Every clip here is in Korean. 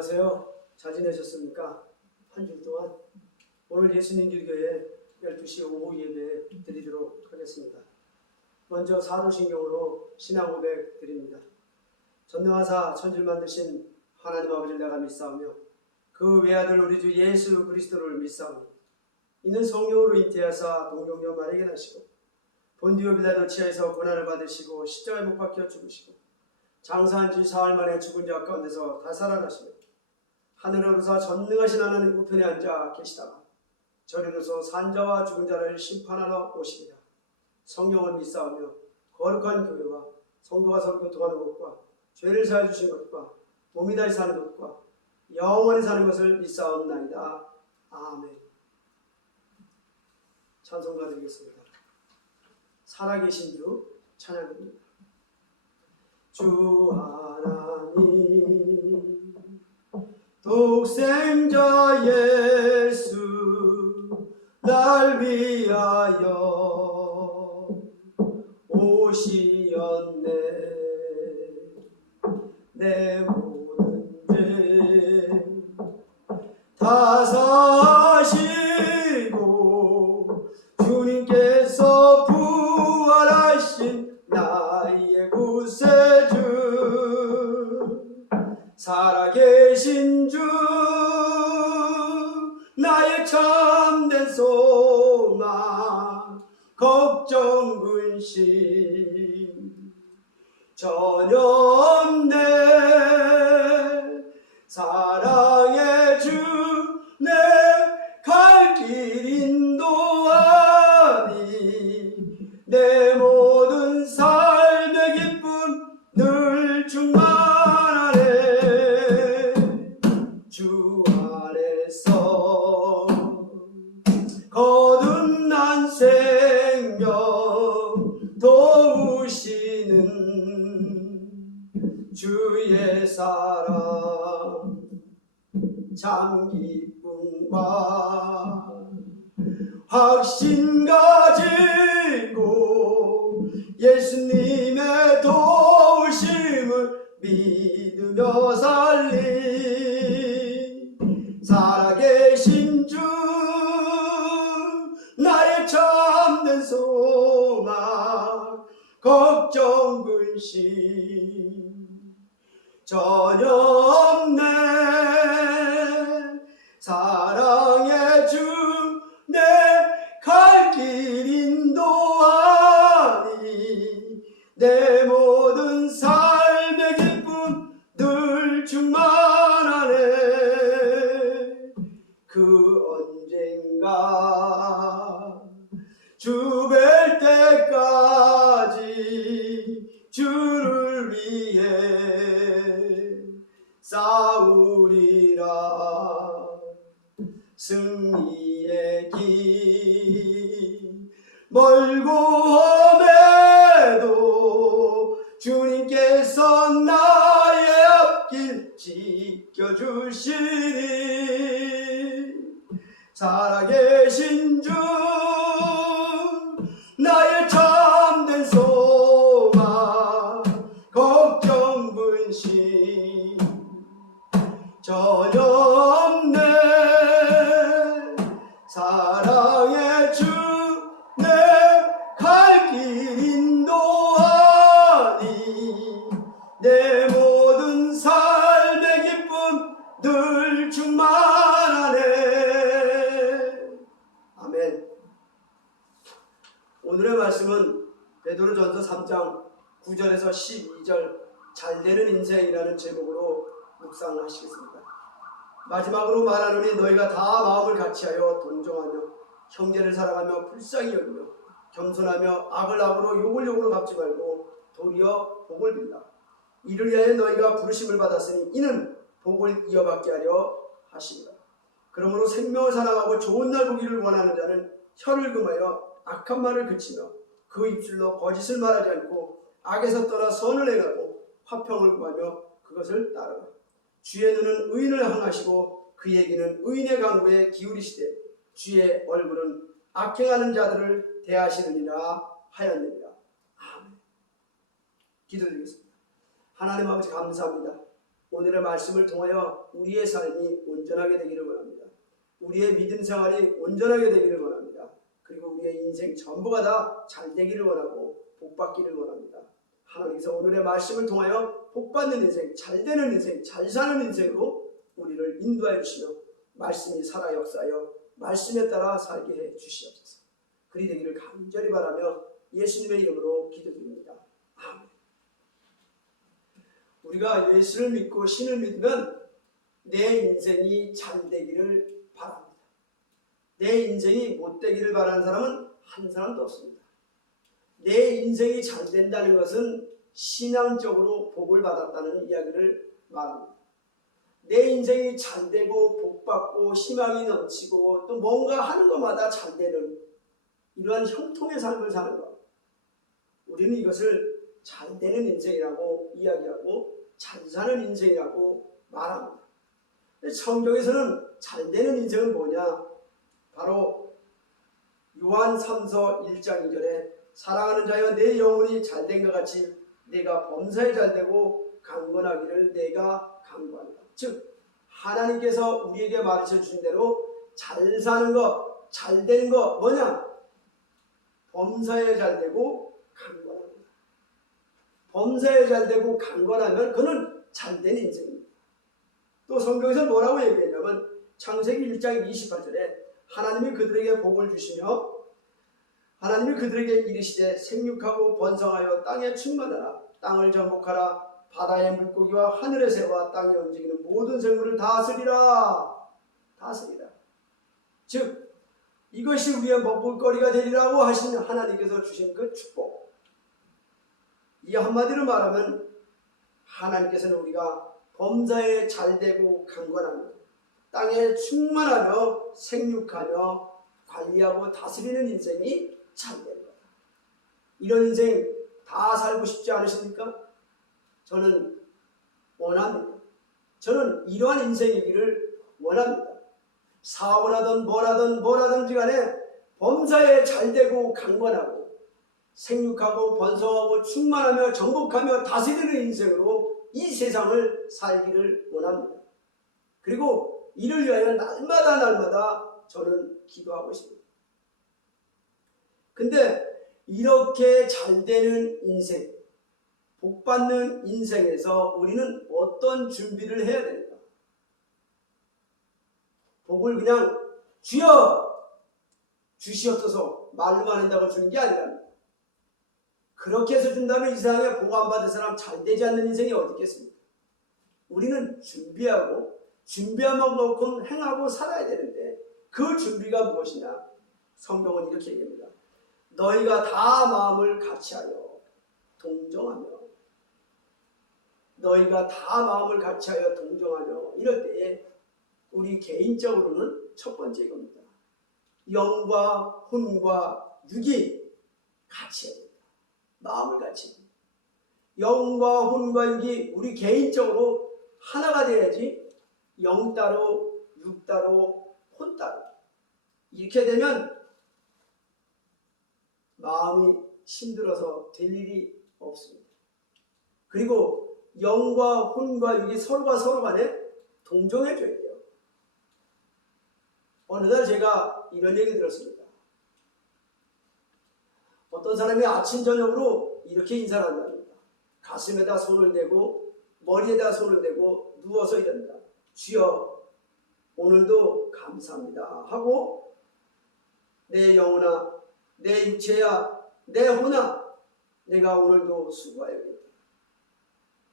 안녕하세요. 잘 지내셨습니까? 한 주 동안 오늘 예수님 길교회 12시 오후 예배 드리도록 하겠습니다. 먼저 사도신경으로 신앙 고백 드립니다. 전능하사 천지를 만드신 하나님 아버지를 내가 믿사오며 그 외아들 우리 주 예수 그리스도를 믿사오니 이는 성령으로 잉태하사 동정녀 마리아에게 나시고 본디오 빌라도 치하에서 고난을 받으시고 십자가에 못 박혀 죽으시고 장사한 지 사흘 만에 죽은 자 가운데서 다 살아나시며 하늘에 오르사 전능하신 하나님 우편에 앉아 계시다가 저리로서 산자와 죽은 자를 심판하러 오시리라. 성령을 믿사오며 거룩한 교회와 성도가 서로 교통하는 것과 죄를 사해 주신 것과 몸이 다시 사는 것과 영원히 사는 것을 믿사옵나이다. 아멘. 찬송가 드리겠습니다. 살아계신 주 찬양드립니다. 주 하나님 독생자 예수 날 위하여 오시었네. 내 모든 죄 다 사시고 주님께서 부활하신 나의 구세주 살아계신 주 나의 참된 소망 걱정 근심 전혀 없네. 사랑의 주 내 갈 길 인도하니 내 모든 삶의 기쁨 늘 충만하네. 주 안에서 거듭난 생명 도우시는 주의 사랑 참 기쁨과 확신 가지고 예수님의 도우심을 믿으며 살리. 살아계신 주 나의 참된 소망 걱정 근심 전혀 없네. 사랑의 주 내 갈 길 인도하니 내 모든 삶의 기쁨 늘 충만하네. 그 언젠가 주 뵐 때까지 주를 위해 싸우리라. 승리의 길 멀고 험해도 주님께서 나의 앞길 지켜주시리. 살아계신 주 나의 참된 소망 걱정 근심 전혀 없네. 사랑의 주 내 갈 길 인도하니 내 모든 삶의 기쁨 늘 충만하네. 아멘. 오늘의 말씀은 베드로전서 3장 9절에서 12절 잘되는 인생이라는 제목으로 묵상하시겠습니다. 마지막으로 말하노니 너희가 다 마음을 같이하여 동정하며 형제를 사랑하며 불쌍히 여기며 겸손하며 악을 악으로 욕을 욕으로 갚지 말고 도리어 복을 빌라. 이를 위하여 너희가 부르심을 받았으니 이는 복을 이어받게 하려 하시니라. 그러므로 생명을 사랑하고 좋은 날 보기를 원하는 자는 혀를 금하여 악한 말을 그치며 그 입술로 거짓을 말하지 않고 악에서 떠나 선을 행하고 화평을 구하며 그것을 따르라. 주의 눈은 의인을 향하시고 그의 귀는 의인의 강구에 기울이시되 주의 얼굴은 악행하는 자들을 대하시느니라 하였느니라. 아멘. 기도드리겠습니다. 하나님 아버지 감사합니다. 오늘의 말씀을 통하여 우리의 삶이 온전하게 되기를 원합니다. 우리의 믿음 생활이 온전하게 되기를 원합니다. 그리고 우리의 인생 전부가 다 잘 되기를 원하고 복 받기를 원합니다. 하나님께서 오늘의 말씀을 통하여 복 받는 인생, 잘 되는 인생, 잘 사는 인생으로 우리를 인도하여 주시며 말씀이 살아 역사하여 말씀에 따라 살게 해 주시옵소서. 그리 되기를 간절히 바라며 예수님의 이름으로 기도드립니다. 아멘. 우리가 예수를 믿고 신을 믿으면 내 인생이 잘 되기를 바랍니다. 내 인생이 못 되기를 바라는 사람은 한 사람도 없습니다. 내 인생이 잘 된다는 것은 신앙적으로 복을 받았다는 이야기를 말합니다. 내 인생이 잘 되고 복 받고 희망이 넘치고 또 뭔가 하는 것마다 잘 되는 이러한 형통의 삶을 사는 것. 우리는 이것을 잘 되는 인생이라고 이야기하고 잘 사는 인생이라고 말합니다. 성경에서는 잘 되는 인생은 뭐냐? 바로 요한 3서 1장 2절에 사랑하는 자여 내 영혼이 잘된 것 같이 내가 범사에 잘되고 강건하기를 내가 강구한다. 즉 하나님께서 우리에게 말씀해 주신 대로 잘 사는 것, 잘 되는 것 뭐냐? 범사에 잘되고 강건한 것. 범사에 잘되고 강건하면 그는 잘된 인생입니다. 또 성경에서 뭐라고 얘기했냐면 창세기 1장 28절에 하나님이 그들에게 복을 주시며 하나님이 그들에게 이르시되 생육하고 번성하여 땅에 충만하라. 땅을 정복하라. 바다의 물고기와 하늘의 새와 땅에 움직이는 모든 생물을 다스리라. 다스리라. 즉 이것이 우리의 먹을거리가 되리라고 하신 하나님께서 주신 그 축복. 이 한마디로 말하면 하나님께서는 우리가 범사에 잘되고 강건하며 땅에 충만하며 생육하며 관리하고 다스리는 인생이 참되는 거다. 이런 인생 다 살고 싶지 않으십니까? 저는 원합니다. 저는 이러한 인생이기를 원합니다. 사업을 하든 뭐라든지 간에 범사에 잘되고 강건하고 생육하고 번성하고 충만하며 정복하며 다스리는 인생으로 이 세상을 살기를 원합니다. 그리고 이를 위하여 날마다 저는 기도하고 있습니다. 근데 이렇게 잘되는 인생, 복받는 인생에서 우리는 어떤 준비를 해야 됩니까? 복을 그냥 주여 주시옵소서 말로만 한다고 주는 게 아니라 그렇게 해서 준다면 이 세상에 복 안 받은 사람 잘되지 않는 인생이 어디 있겠습니까? 우리는 준비하고 준비한 만큼 행하고 살아야 되는데 그 준비가 무엇이냐? 성경은 이렇게 얘기합니다. 너희가 다 마음을 같이하여 동정하며 너희가 다 마음을 같이하여 동정하며 이럴 때에 우리 개인적으로는 첫 번째 이겁니다. 영과 혼과 육이 같이 해야 됩니다. 마음을 같이 해야 됩니다. 영과 혼과 육이 우리 개인적으로 하나가 돼야지 영 따로 육 따로 혼 따로 이렇게 되면 마음이 힘들어서 될 일이 없습니다. 그리고 영과 혼과 육이 서로가 서로 간에 동정해 줘야 돼요. 어느 날 제가 이런 얘기 들었습니다. 어떤 사람이 아침 저녁으로 이렇게 인사를 한답니다. 가슴에다 손을 대고 머리에다 손을 대고 누워서 이런다. 주여 오늘도 감사합니다 하고 내 영혼아 내 육체야 내 혼아 내가 오늘도 수고해야겠다.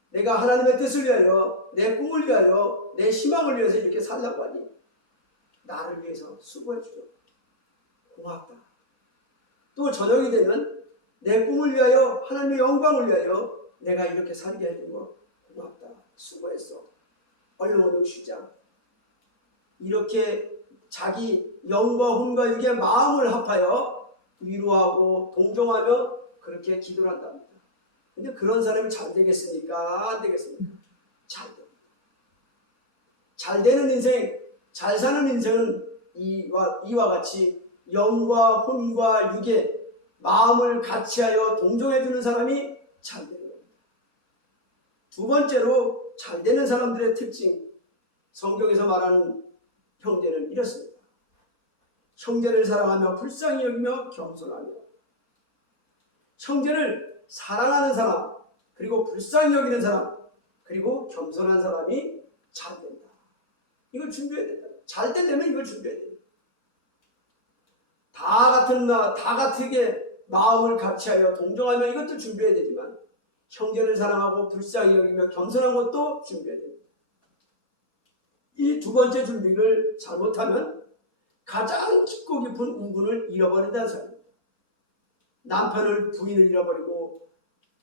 내가 하나님의 뜻을 위하여 내 꿈을 위하여 내 희망을 위해서 이렇게 살라고 하니 나를 위해서 수고해 주죠. 고맙다. 또 저녁이 되면 내 꿈을 위하여 하나님의 영광을 위하여 내가 이렇게 살게 해준 거 고맙다. 수고했어. 얼른 오늘 쉬자. 이렇게 자기 영과 혼과 육의 마음을 합하여 위로하고 동정하며 그렇게 기도를 한답니다. 근데 그런 사람이 잘 되겠습니까? 안 되겠습니까? 잘 됩니다. 잘 되는 인생, 잘 사는 인생은 이와 같이 영과 혼과 육의 마음을 같이하여 동정해주는 사람이 잘 되는 겁니다. 두 번째로 잘 되는 사람들의 특징, 성경에서 말하는 형제는 이렇습니다. 형제를 사랑하며 불쌍히 여기며 겸손하며. 형제를 사랑하는 사람, 그리고 불쌍히 여기는 사람, 그리고 겸손한 사람이 잘 된다. 이걸 준비해야 된다. 잘 되려면 이걸 준비해야 된다. 다 같게 마음을 같이하여 동정하며 이것도 준비해야 되지만 형제를 사랑하고 불쌍히 여기며 겸손한 것도 준비해야 됩니다. 이 두 번째 준비를 잘못하면 가장 깊고 깊은 우분을 잃어버린다는 사람입니다. 남편을 부인을 잃어버리고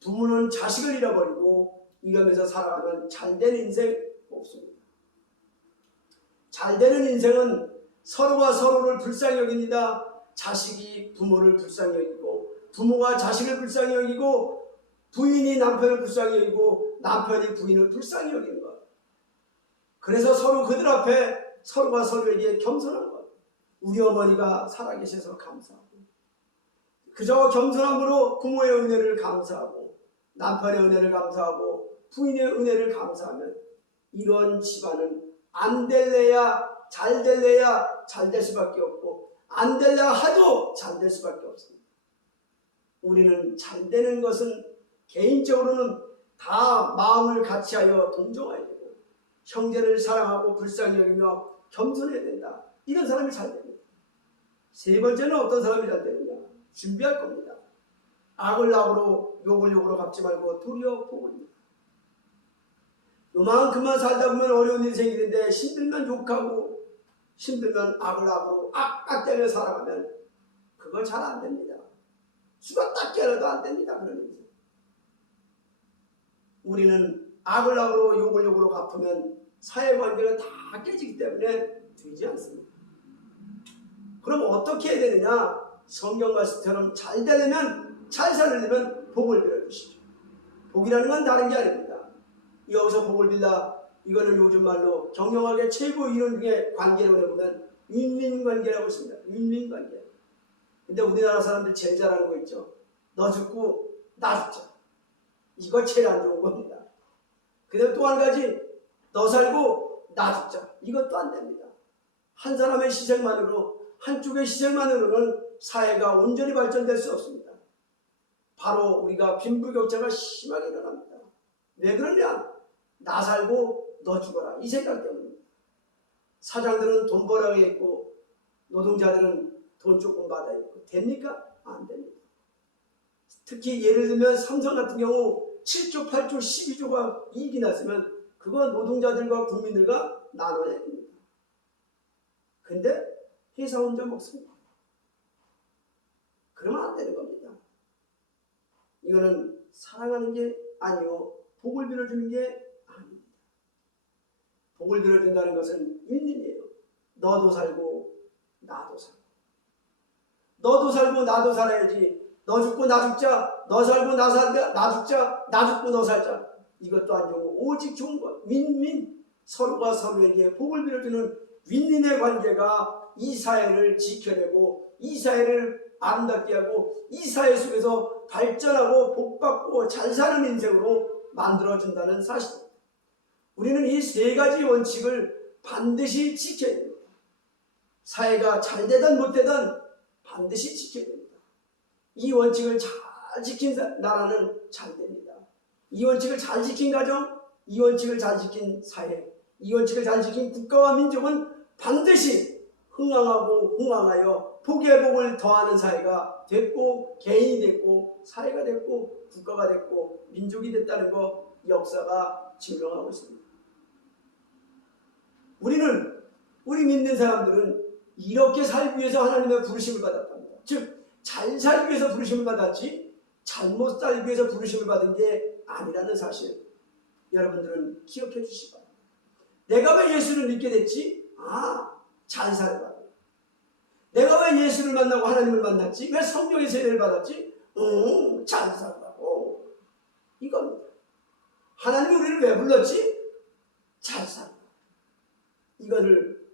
부모는 자식을 잃어버리고 이러면서 살아가면 잘된 인생 없습니다. 잘되는 인생은 서로가 서로를 불쌍히 여깁니다. 자식이 부모를 불쌍히 여기고 부모가 자식을 불쌍히 여기고 부인이 남편을 불쌍히 여기고 남편이 부인을 불쌍히 여기는 것. 그래서 서로 그들 앞에 서로가 서로에게 겸손한 것. 우리 어머니가 살아계셔서 감사하고 그저 겸손함으로 부모의 은혜를 감사하고 남편의 은혜를 감사하고 부인의 은혜를 감사하면 이런 집안은 안 될래야 잘 될래야 잘 될 수밖에 없고 안 될래야 하도 잘 될 수밖에 없습니다. 우리는 잘 되는 것은 개인적으로는 다 마음을 같이하여 동정해야 되고 형제를 사랑하고 불쌍히 여기며 겸손해야 된다. 이런 사람이 잘 됩니다. 세 번째는 어떤 사람이 잘 되느냐? 준비할 겁니다. 악을 악으로 욕을 욕으로 갚지 말고 도리어 복을. 요만큼만 살다 보면 어려운 인생이 있는데 힘들면 욕하고 힘들면 악을 악으로 악악대며 살아가면 그건 잘 안 됩니다. 수가 딱 깨어도 안 됩니다. 그런 인생. 우리는 악을 악으로 욕을 욕으로 갚으면 사회관계가 다 깨지기 때문에 되지 않습니다. 그럼 어떻게 해야 되느냐? 성경 말씀처럼 잘 되려면 잘 살려면 복을 빌어주시죠. 복이라는 건 다른 게 아닙니다. 여기서 복을 빌라 이거는 요즘 말로 경영학의 최고 이론 중에 관계로 내보면 윈윈관계라고 있습니다. 윈윈관계. 근데 우리나라 사람들 제일 잘하는 거 있죠. 너 죽고 나 죽자. 이거 제일 안 좋은 겁니다. 그다음 또 한 가지 너 살고 나 죽자. 이것도 안 됩니다. 한 사람의 희생만으로 한쪽의 희생만으로는 사회가 온전히 발전될 수 없습니다. 바로 우리가 빈부격차가 심하게 일어납니다. 왜 그러냐? 나 살고 너 죽어라. 이 생각 때문입니다. 사장들은 돈 벌어야 있고 노동자들은 돈 조금 받아야 있고 됩니까? 안 됩니다. 특히 예를 들면 삼성 같은 경우 7조, 8조, 12조가 이익이 났으면 그건 노동자들과 국민들과 나눠야 됩니다. 근데 회사 혼자 먹습니다. 그러면 안 되는 겁니다. 이거는 사랑하는 게 아니요 복을 빌어주는 게 아닙니다. 복을 빌어준다는 것은 윈윈이에요. 너도 살고 나도 살고 너도 살고 나도 살아야지. 너 죽고 나 죽자. 너 살고 나 살자. 나 죽자. 나 죽고 너 살자. 이것도 안 좋고 오직 좋은 것. 윈윈. 서로가 서로에게 복을 빌어주는 윈윈의 관계가 이 사회를 지켜내고 이 사회를 아름답게 하고 이 사회 속에서 발전하고 복받고 잘 사는 인생으로 만들어준다는 사실입니다. 우리는 이 세 가지 원칙을 반드시 지켜야 됩니다. 사회가 잘 되든 못 되든 반드시 지켜야 됩니다. 이 원칙을 잘 지킨 나라는 잘 됩니다. 이 원칙을 잘 지킨 가정, 이 원칙을 잘 지킨 사회, 이 원칙을 잘 지킨 국가와 민족은 반드시 흥왕하고 흥왕하여 복의 복을 더하는 사회가 됐고 개인이 됐고 사회가 됐고 국가가 됐고 민족이 됐다는 거 역사가 증명하고 있습니다. 우리 믿는 사람들은 이렇게 살기 위해서 하나님의 부르심을 받았답니다. 즉 잘 살기 위해서 부르심을 받았지 잘못 살기 위해서 부르심을 받은 게 아니라는 사실 여러분들은 기억해 주시기 바랍니다. 내가 왜 예수를 믿게 됐지? 잘 살아라. 내가 왜 예수를 만나고 하나님을 만났지? 왜 성령의 세례를 받았지? 잘 살라고. 이겁니다. 하나님이 우리를 왜 불렀지? 잘 살라. 이거를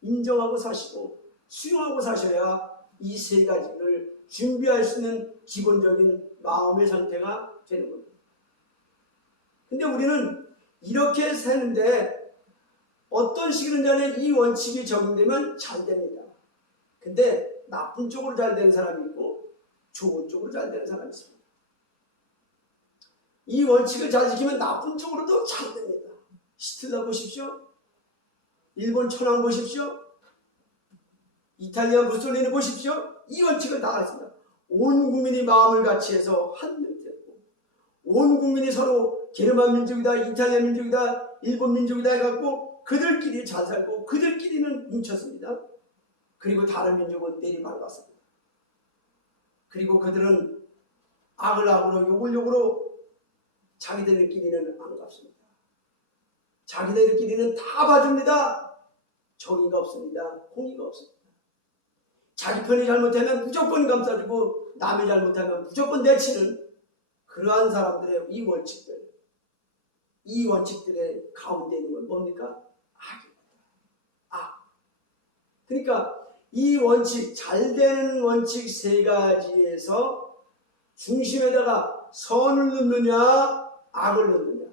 인정하고 사시고 수용하고 사셔야 이 세 가지를 준비할 수 있는 기본적인 마음의 상태가 되는 겁니다. 근데 우리는 이렇게 사는데 어떤 식이든지 이 원칙이 적용되면 잘 됩니다. 근데 나쁜 쪽으로 잘 되는 사람이 있고 좋은 쪽으로 잘 되는 사람이 있습니다. 이 원칙을 잘 지키면 나쁜 쪽으로도 잘 됩니다. 히틀러 보십시오. 일본 천황 보십시오. 이탈리아 무솔리니 보십시오. 이 원칙을 다 했습니다. 온 국민이 마음을 같이 해서 한명이 됐고, 온 국민이 서로 게르만 민족이다, 이탈리아 민족이다, 일본 민족이다 해갖고 그들끼리 잘 살고 그들끼리는 뭉쳤습니다. 그리고 다른 민족은 내리밟았습니다. 그리고 그들은 악을 악으로 욕을 욕으로 자기들끼리는 안 갚습니다. 자기들끼리는 다 봐줍니다. 정의가 없습니다. 공의가 없습니다. 자기 편이 잘못하면 무조건 감싸주고 남이 잘못하면 무조건 내치는 그러한 사람들의 이 원칙들의 가운데 있는 건 뭡니까? 악입니다. 악. 그러니까 이 원칙, 잘 되는 원칙 세 가지에서 중심에다가 선을 넣느냐 악을 넣느냐,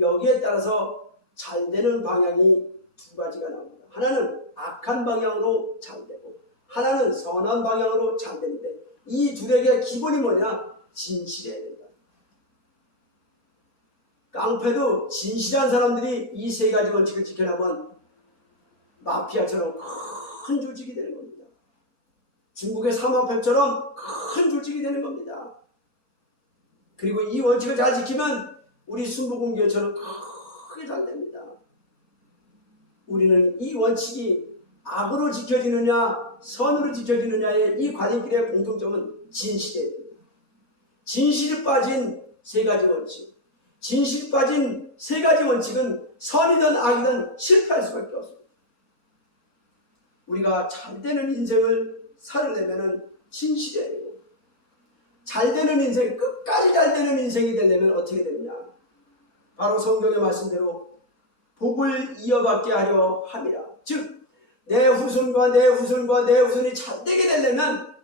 여기에 따라서 잘 되는 방향이 두 가지가 나옵니다. 하나는 악한 방향으로 잘 되고 하나는 선한 방향으로 잘 되는데, 이 둘에게 기본이 뭐냐? 진실해야 된다. 깡패도 진실한 사람들이 이 세 가지 원칙을 지켜나면 마피아처럼 큰 조직이 되는 겁니다. 중국의 삼합회처럼 큰 조직이 되는 겁니다. 그리고 이 원칙을 잘 지키면 우리 순복음교회처럼 크게 잘 됩니다. 우리는 이 원칙이 악으로 지켜지느냐 선으로 지켜지느냐의 이 관인길의 공통점은 진실이에요. 진실이 빠진 세 가지 원칙, 진실이 빠진 세 가지 원칙은 선이든 악이든 실패할 수밖에 없습니다. 우리가 잘 되는 인생을 살려면 진실해야 되고, 잘 되는 인생, 끝까지 잘 되는 인생이 되려면 어떻게 되느냐? 바로 성경의 말씀대로 복을 이어받게 하려 함이라. 즉 내 후손과 내 후손과 내 후손이 잘되게 되려면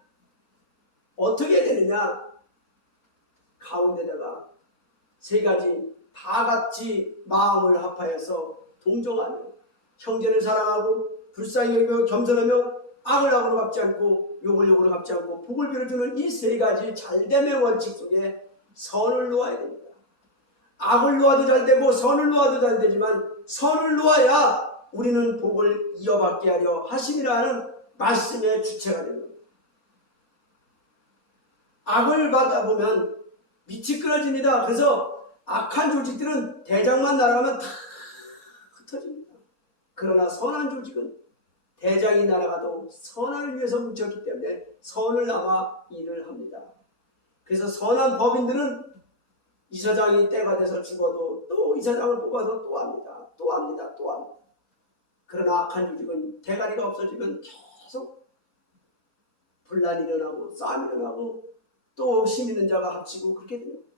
어떻게 되느냐? 가운데다가 세 가지 다 같이 마음을 합하여서 동정하며 형제를 사랑하고 불쌍히 여기며 겸손하며 악을 악으로 갚지 않고 욕을 욕으로 갚지 않고 복을 빌어주는 이 세 가지 잘됨의 원칙 속에 선을 놓아야 됩니다. 악을 놓아도 잘 되고 선을 놓아도 잘 되지만 선을 놓아야 우리는 복을 이어받게 하려 하심이라는 말씀의 주체가 됩니다. 악을 받아보면 밑이 끊어집니다. 그래서 악한 조직들은 대장만 날아가면 다 흩어집니다. 그러나 선한 조직은 대장이 날아가도 선을 위해서 뭉쳤기 때문에 선을 남아 일을 합니다. 그래서 선한 법인들은 이사장이 때가 돼서 죽어도 또 이사장을 뽑아서 또 합니다. 또 합니다. 또 합니다. 그러나 악한 조직은 대가리가 없어지면 계속 분란이 일어나고 싸움이 일어나고 또 힘 있는 자가 합치고 그렇게 됩니다.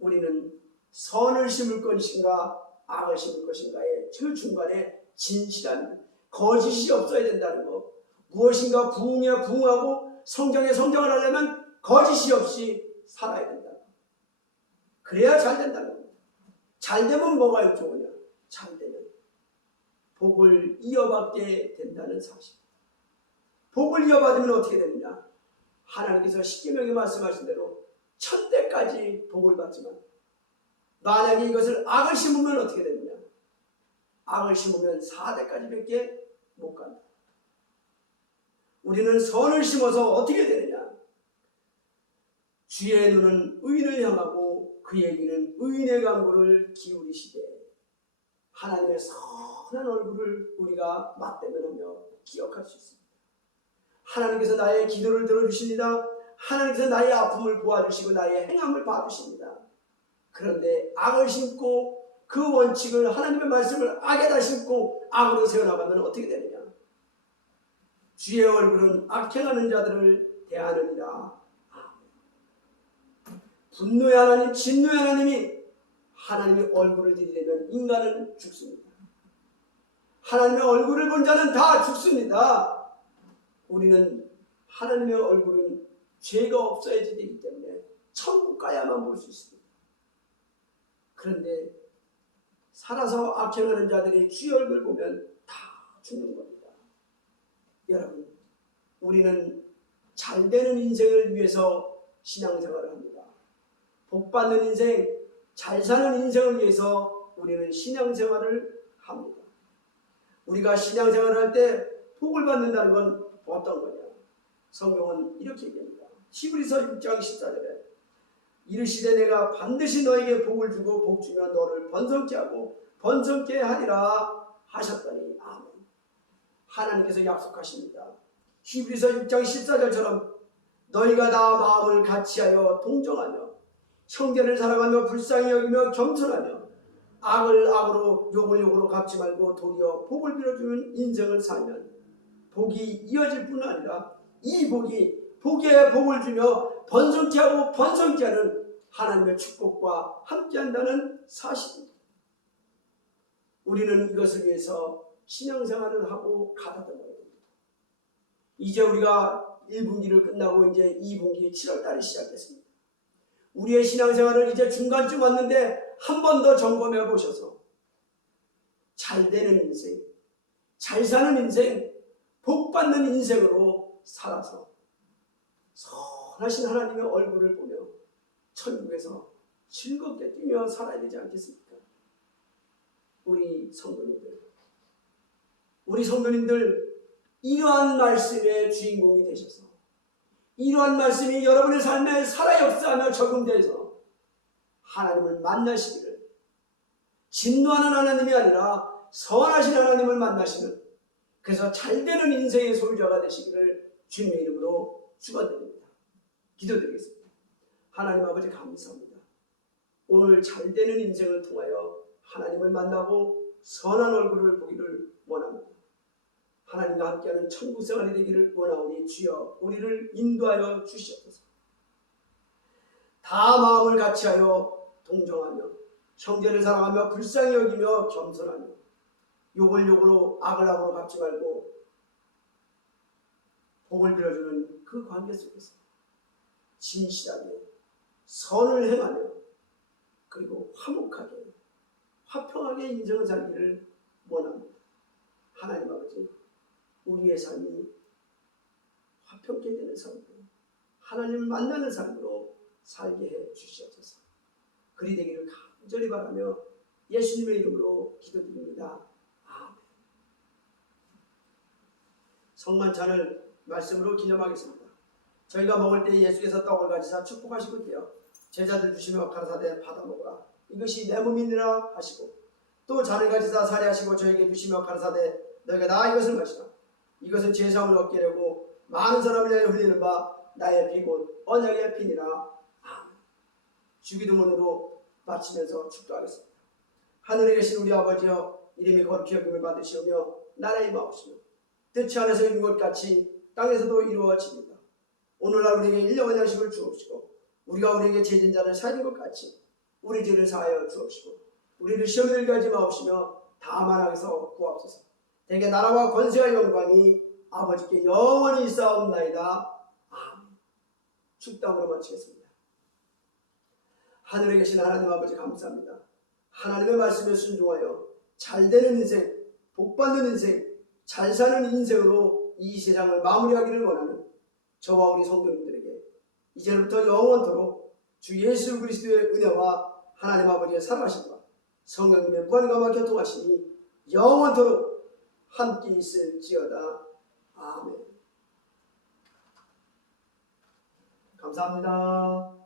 우리는 선을 심을 것인가 악을 심을 것인가의 그 중간에 진실한 거짓이 없어야 된다는 것. 무엇인가 부흥에 부흥하고 성장에 성장을 하려면 거짓이 없이 살아야 된다. 그래야 잘 된다는 겁니다. 잘 되면 뭐가 좋으냐? 잘 되면 복을 이어받게 된다는 사실. 복을 이어받으면 어떻게 되느냐? 하나님께서 십계명에 말씀하신 대로 1000대까지 복을 받지만 만약에 이것을 악을 심으면 어떻게 되느냐? 악을 심으면 4대까지밖에 못 간다. 우리는 선을 심어서 어떻게 되느냐? 주의 눈은 의인을 향하고 그의 귀는 의인의 간구를 기울이시되 하나님의 선한 얼굴을 우리가 맞대면하며 기억할 수 있습니다. 하나님께서 나의 기도를 들어주십니다. 하나님께서 나의 아픔을 보아주시고 나의 행함을 봐주십니다. 그런데 악을 심고 그 원칙을 하나님의 말씀을 악에다 심고 악으로 세워나가면 어떻게 되느냐? 주의 얼굴은 악행하는 자들을 대하느니라. 분노의 하나님, 진노의 하나님이 하나님의 얼굴을 들이대면 인간은 죽습니다. 하나님의 얼굴을 본 자는 다 죽습니다. 우리는 하나님의 얼굴은 죄가 없어야지 되기 때문에 천국 가야만 볼 수 있습니다. 그런데 살아서 악행하는 자들이 주의 얼굴 보면 다 죽는 겁니다. 여러분, 우리는 잘되는 인생을 위해서 신앙생활을 합니다. 복받는 인생, 잘 사는 인생을 위해서 우리는 신앙생활을 합니다. 우리가 신앙생활을 할 때 복을 받는다는 건 어떤 거냐? 성경은 이렇게 얘기합니다. 히브리서 6장 14절에 이르시되 내가 반드시 너에게 복을 주고 복 주며 너를 번성케 하고 번성케 하리라 하셨더니 아멘. 하나님께서 약속하십니다. 히브리서 6장 14절처럼 너희가 다 마음을 같이하여 동정하며 형제를 사랑하며 불쌍히 여기며 겸손하며 악을 악으로 욕을 욕으로 갚지 말고 도리어 복을 빌어주는 인생을 살면 복이 이어질 뿐 아니라 이 복이 복에 복을 주며 번성케 하고 번성케 하는 하나님의 축복과 함께한다는 사실입니다. 우리는 이것을 위해서 신앙생활을 하고 가봤던 겁니다. 이제 우리가 1분기를 끝나고 이제 2분기 7월달이 시작됐습니다. 우리의 신앙생활을 이제 중간쯤 왔는데 한 번 더 점검해 보셔서 잘 되는 인생, 잘 사는 인생, 복 받는 인생으로 살아서 선하신 하나님의 얼굴을 보며 천국에서 즐겁게 뛰며 살아야 되지 않겠습니까? 우리 성도님들 이러한 말씀의 주인공이 되셔서 이러한 말씀이 여러분의 삶에 살아 역사하며 적용돼서 하나님을 만나시기를, 진노하는 하나님이 아니라 선하신 하나님을 만나시는, 그래서 잘되는 인생의 소유자가 되시기를 주님의 이름으로 축원드립니다. 기도드리겠습니다. 하나님 아버지 감사합니다. 오늘 잘되는 인생을 통하여 하나님을 만나고 선한 얼굴을 보기를 원합니다. 하나님과 함께하는 천국생활이 되기를 원하오니 주여 우리를 인도하여 주시옵소서. 다 마음을 같이하여 동정하며 형제를 사랑하며 불쌍히 여기며 겸손하며 욕을 욕으로 악을 악으로 갚지 말고 복을 빌어주는 그 관계 속에서 진실하게 선을 행하며 그리고 화목하게 화평하게 인생을 살기를 원합니다. 하나님 아버지, 우리의 삶이 화평케 되는 삶으로 하나님을 만나는 삶으로 살게 해 주시옵소서. 그리 되기를 간절히 바라며 예수님의 이름으로 기도드립니다. 아멘. 성만찬을 말씀으로 기념하겠습니다. 저희가 먹을 때 예수께서 떡을 가지사 축복하시고 되어 제자들 주시며 가라사대 받아 먹으라. 이것이 내 몸이니라 하시고 또 잔을 가지사 살해하시고 저에게 주시며 가라사대 너희가 다 이것을 마시라. 이것은 죄사함을 얻게 되고 많은 사람을 위하여 흘리는 바 나의 피 곧 언약의 피니라. 아멘. 주기도문으로 마치면서 축도하겠습니다. 하늘에 계신 우리 아버지여, 이름이 거룩히 여김을 받으시오며 나라의 마옵시며 뜻이 하늘에서 이룬 것 같이 땅에서도 이루어지리이다. 오늘날 우리에게 일용할 양식을 주옵시고 우리가 우리에게 죄진 자를 사하는 것 같이 우리 죄를 사하여 주옵시고 우리를 시험에 들게 하지 마옵시며 다만 악에서 구하옵소서. 대개 나라와 권세와 영광이 아버지께 영원히 있사옵나이다. 아멘. 축담으로 마치겠습니다. 하늘에 계신 하나님 아버지 감사합니다. 하나님의 말씀에 순종하여 잘되는 인생, 복받는 인생, 잘 사는 인생으로 이 세상을 마무리하기를 원하는 저와 우리 성도님들에게 이제부터 영원토록 주 예수 그리스도의 은혜와 하나님 아버지의 사랑하심과 성령님의 무한감화 교통하심이 영원토록 함께 있을지어다. 아멘. 감사합니다.